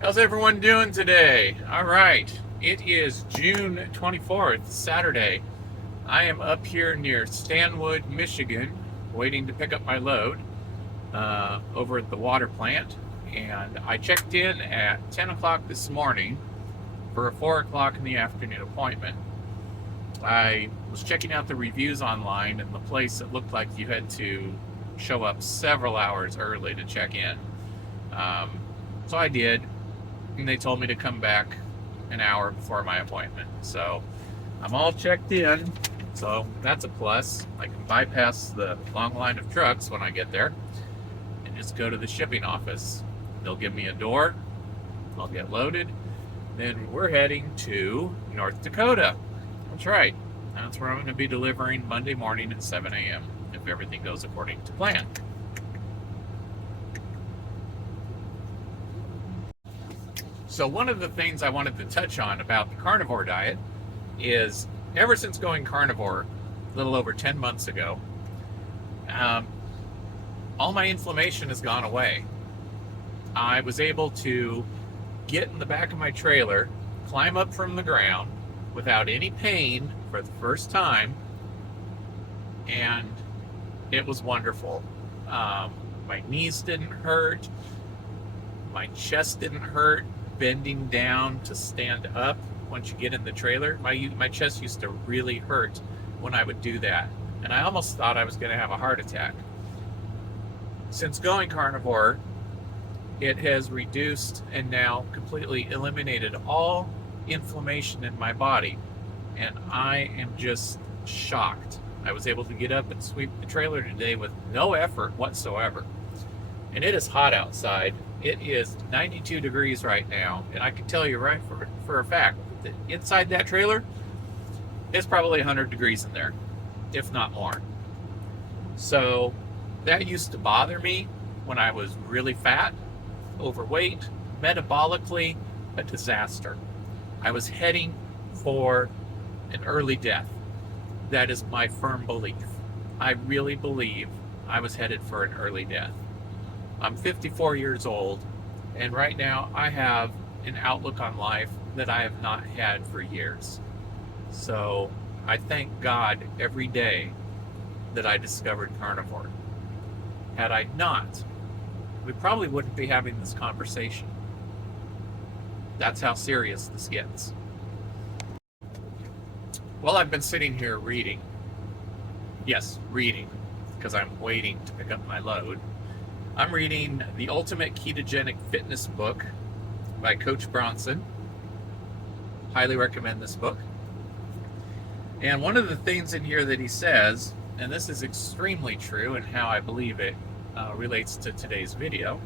How's everyone doing today? All right, it is June 24th, Saturday. I am up here near Stanwood, Michigan, waiting to pick up my load over at the water plant. And I checked in at 10 o'clock this morning for a 4 o'clock in the afternoon appointment. I was checking out the reviews online, and the place, it looked like you had to show up several hours early to check in. Um, so I did, and they told me to come back an hour before my appointment. So I'm all checked in. So that's a plus. I can bypass the long line of trucks when I get there and just go to the shipping office. They'll give me a door. I'll get loaded. Then we're heading to North Dakota. That's right. That's where I'm going to be delivering Monday morning at 7 a.m. if everything goes according to plan. So one of the things I wanted to touch on about the carnivore diet is ever since going carnivore a little over 10 months ago, um, all my inflammation has gone away. I was able to get in the back of my trailer, climb up from the ground without any pain for the first time, and it was wonderful. My knees didn't hurt, my chest didn't hurt, bending down to stand up once you get in the trailer. My chest used to really hurt when I would do that, and I almost thought I was going to have a heart attack. Since going carnivore, it has reduced and now completely eliminated all inflammation in my body, and I am just shocked. I was able to get up and sweep the trailer today with no effort whatsoever. And it is hot outside. It is 92 degrees right now, and I can tell you right for a fact that inside that trailer, it's probably 100 degrees in there, if not more. So that used to bother me when I was really fat, overweight, metabolically a disaster. I was heading for an early death. That is my firm belief. I really believe I was headed for an early death. I'm 54 years old, and right now I have an outlook on life that I have not had for years. So I thank God every day that I discovered carnivore. Had I not, we probably wouldn't be having this conversation. That's how serious this gets. Well, I've been sitting here reading. Yes, reading, because I'm waiting to pick up my load. I'm reading The Ultimate Ketogenic Fitness book by Coach Bronson. Highly recommend this book. And one of the things in here that he says, and this is extremely true and how I believe it relates to today's video,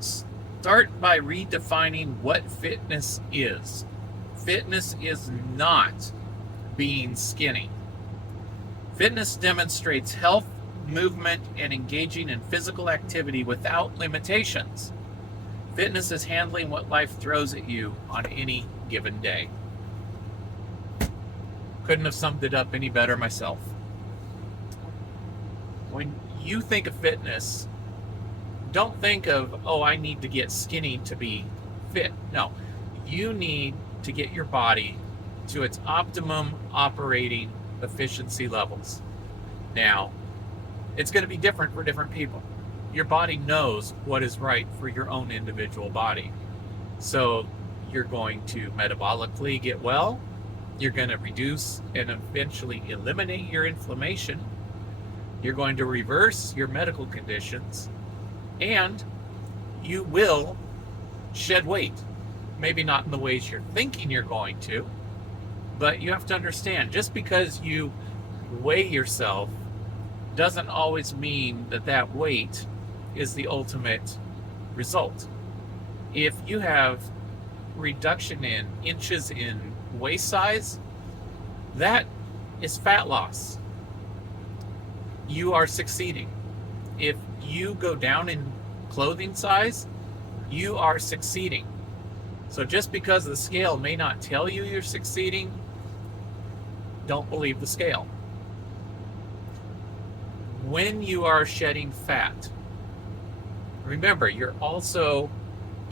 start by redefining what fitness is. Fitness is not being skinny. Fitness demonstrates health, movement, and engaging in physical activity without limitations. Fitness is handling what life throws at you on any given day. Couldn't have summed it up any better myself. When you think of fitness, don't think of, oh, I need to get skinny to be fit. No, you need to get your body to its optimum operating efficiency levels. Now, it's going to be different for different people. Your body knows what is right for your own individual body. So you're going to metabolically get well. You're going to reduce and eventually eliminate your inflammation. You're going to reverse your medical conditions. And you will shed weight. Maybe not in the ways you're thinking you're going to, but you have to understand, just because you weigh yourself doesn't always mean that that weight is the ultimate result. If you have reduction in inches in waist size, that is fat loss. You are succeeding. If you go down in clothing size, you are succeeding. So just because the scale may not tell you you're succeeding, don't believe the scale. When you are shedding fat, remember, you're also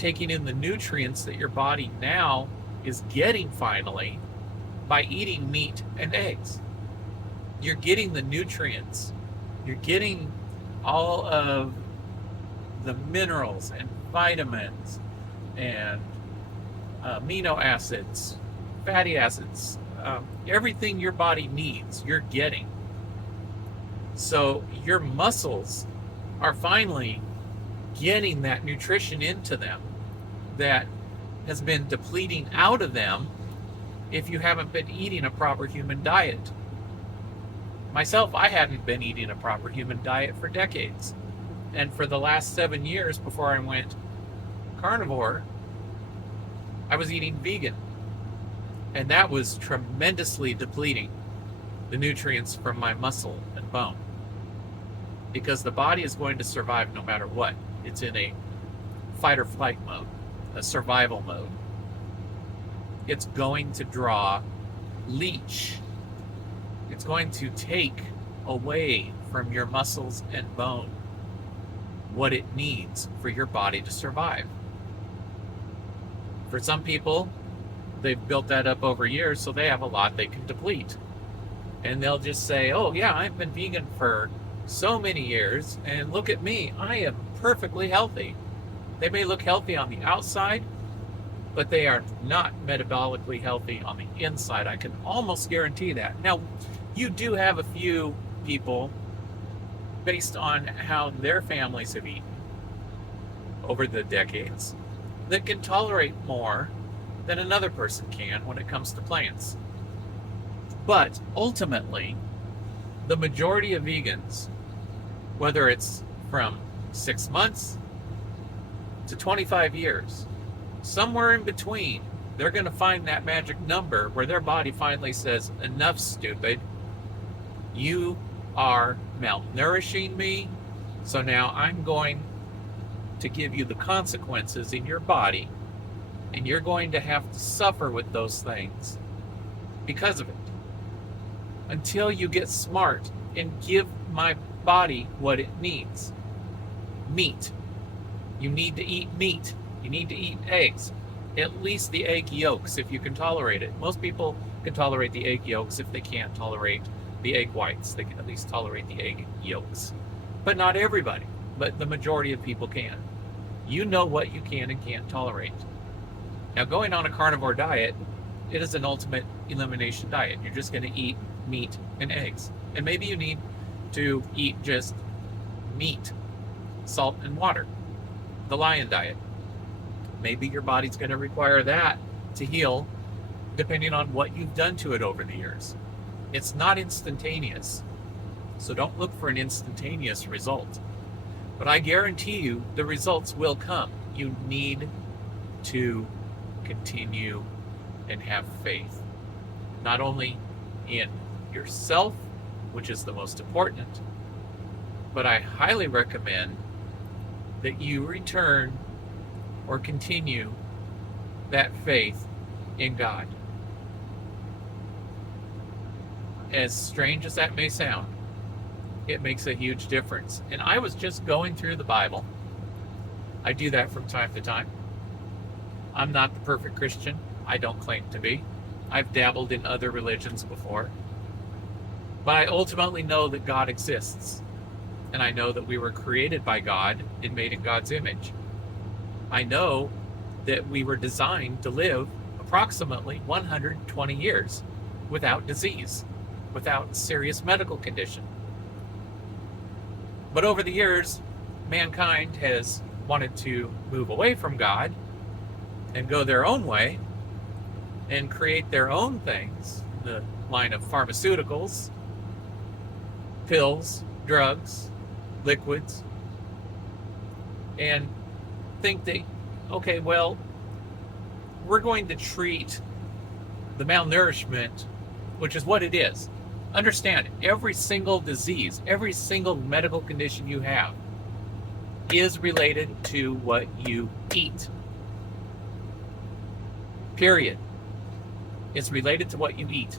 taking in the nutrients that your body now is getting finally by eating meat and eggs. You're getting the nutrients. You're getting all of the minerals and vitamins and amino acids, fatty acids, everything your body needs, you're getting. So your muscles are finally getting that nutrition into them that has been depleting out of them if you haven't been eating a proper human diet. Myself, I hadn't been eating a proper human diet for decades. And for the last 7 years before I went carnivore, I was eating vegan. And that was tremendously depleting the nutrients from my muscle and bone. Because the body is going to survive no matter what. It's in a fight or flight mode, a survival mode. It's going to leach. It's going to take away from your muscles and bone what it needs for your body to survive. For some people, they've built that up over years, so they have a lot they can deplete. And they'll just say, oh yeah, I've been vegan for so many years, and look at me, I am perfectly healthy. They may look healthy on the outside, but they are not metabolically healthy on the inside. I can almost guarantee that. Now, you do have a few people, based on how their families have eaten over the decades, that can tolerate more than another person can when it comes to plants. But ultimately, the majority of vegans, whether it's from 6 months to 25 years, somewhere in between, they're going to find that magic number where their body finally says, enough, stupid. You are malnourishing me, so now I'm going to give you the consequences in your body, and you're going to have to suffer with those things because of it. Until you get smart and give my body what it needs. Meat. You need to eat meat. You need to eat eggs. At least the egg yolks, if you can tolerate it. Most people can tolerate the egg yolks. If they can't tolerate the egg whites, they can at least tolerate the egg yolks. But not everybody. But the majority of people can. You know what you can and can't tolerate. Now, going on a carnivore diet, it is an ultimate elimination diet. You're just going to eat meat and eggs. And maybe you need to eat just meat, salt, and water. The lion diet. Maybe your body's going to require that to heal, depending on what you've done to it over the years. It's not instantaneous. So don't look for an instantaneous result. But I guarantee you the results will come. You need to continue and have faith. Not only in yourself, which is the most important, but I highly recommend that you return or continue that faith in God. As strange as that may sound, it makes a huge difference. And I was just going through the Bible. I do that from time to time. I'm not the perfect Christian. I don't claim to be. I've dabbled in other religions before. But I ultimately know that God exists. And I know that we were created by God and made in God's image. I know that we were designed to live approximately 120 years without disease, without serious medical condition. But over the years, mankind has wanted to move away from God and go their own way and create their own things, the line of pharmaceuticals, pills, drugs, liquids, and think that, okay, well, we're going to treat the malnourishment, which is what it is. Understand, every single disease, every single medical condition you have is related to what you eat. Period. It's related to what you eat.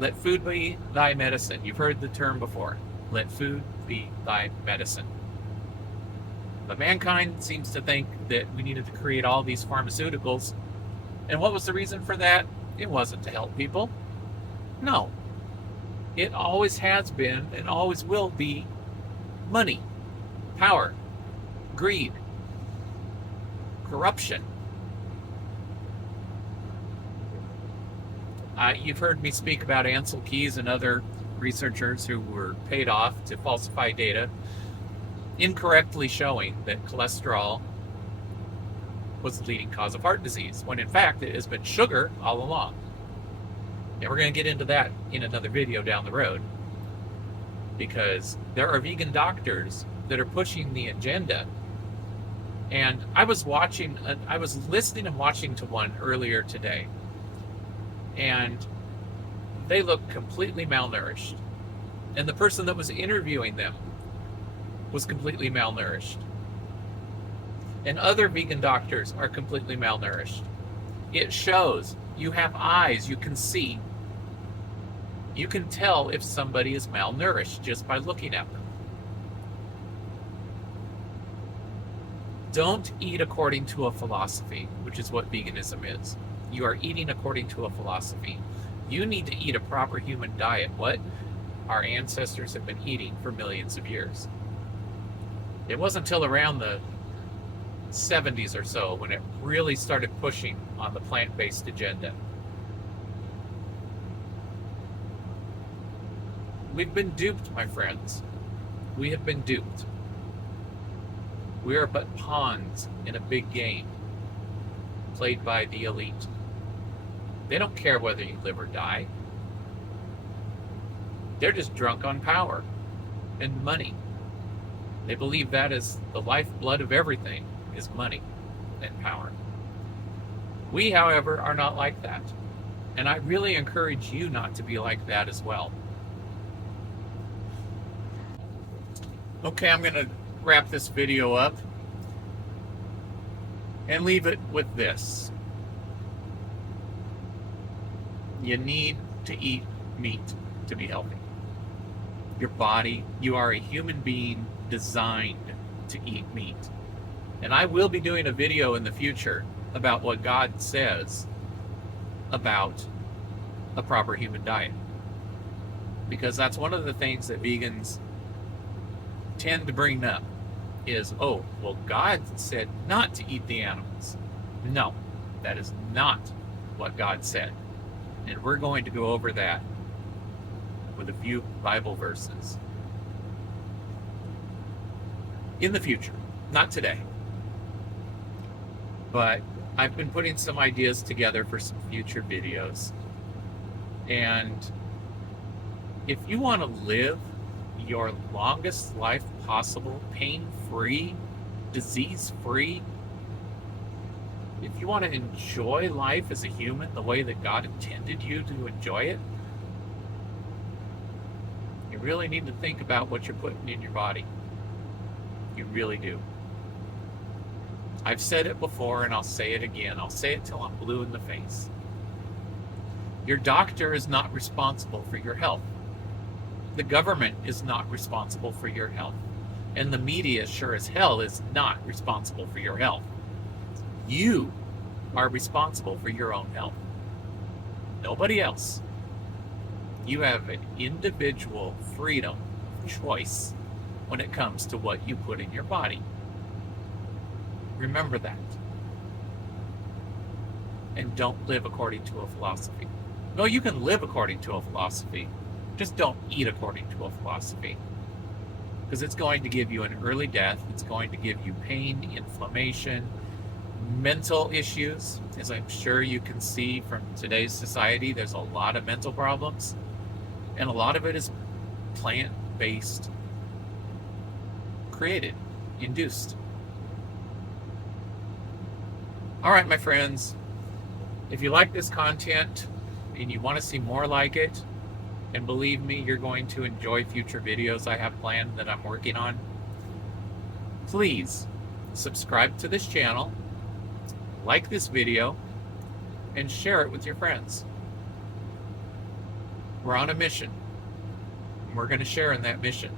Let food be thy medicine. You've heard the term before. Let food be thy medicine. But mankind seems to think that we needed to create all these pharmaceuticals. And what was the reason for that? It wasn't to help people. No. It always has been and always will be money, power, greed, corruption. You've heard me speak about Ansel Keys and other researchers who were paid off to falsify data, incorrectly showing that cholesterol was the leading cause of heart disease, when in fact it has been sugar all along. And we're going to get into that in another video down the road, because there are vegan doctors that are pushing the agenda. And I was listening and watching to one earlier today, and they look completely malnourished. And the person that was interviewing them was completely malnourished. And other vegan doctors are completely malnourished. It shows. You have eyes, you can see. You can tell if somebody is malnourished just by looking at them. Don't eat according to a philosophy, which is what veganism is. You are eating according to a philosophy. You need to eat a proper human diet, what our ancestors have been eating for millions of years. It wasn't until around the 70s or so when it really started pushing on the plant-based agenda. We've been duped, my friends. We have been duped. We are but pawns in a big game played by the elite. They don't care whether you live or die. They're just drunk on power and money. They believe that is the lifeblood of everything, is money and power. We, however, are not like that. And I really encourage you not to be like that as well. Okay, I'm going to wrap this video up and leave it with this. You need to eat meat to be healthy. Your body, you are a human being designed to eat meat. And I will be doing a video in the future about what God says about a proper human diet. Because that's one of the things that vegans tend to bring up is, oh, well, God said not to eat the animals. No, that is not what God said. And we're going to go over that with a few Bible verses in the future, not today. But I've been putting some ideas together for some future videos. And if you want to live your longest life possible, pain-free, disease-free, if you want to enjoy life as a human the way that God intended you to enjoy it, you really need to think about what you're putting in your body. You really do. I've said it before and I'll say it again. I'll say it till I'm blue in the face. Your doctor is not responsible for your health. The government is not responsible for your health. And the media sure as hell is not responsible for your health. You are responsible for your own health. Nobody else. You have an individual freedom of choice when it comes to what you put in your body. Remember that. And don't live according to a philosophy. No, you can live according to a philosophy. Just don't eat according to a philosophy. Because it's going to give you an early death. It's going to give you pain, inflammation, mental issues. As I'm sure you can see from today's society, there's a lot of mental problems. And a lot of it is plant-based, created, induced. All right, my friends, if you like this content and you want to see more like it, and believe me, you're going to enjoy future videos I have planned that I'm working on, please subscribe to this channel, like this video, and share it with your friends. We're on a mission, and we're going to share in that mission.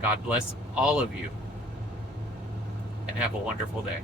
God bless all of you. have a wonderful day.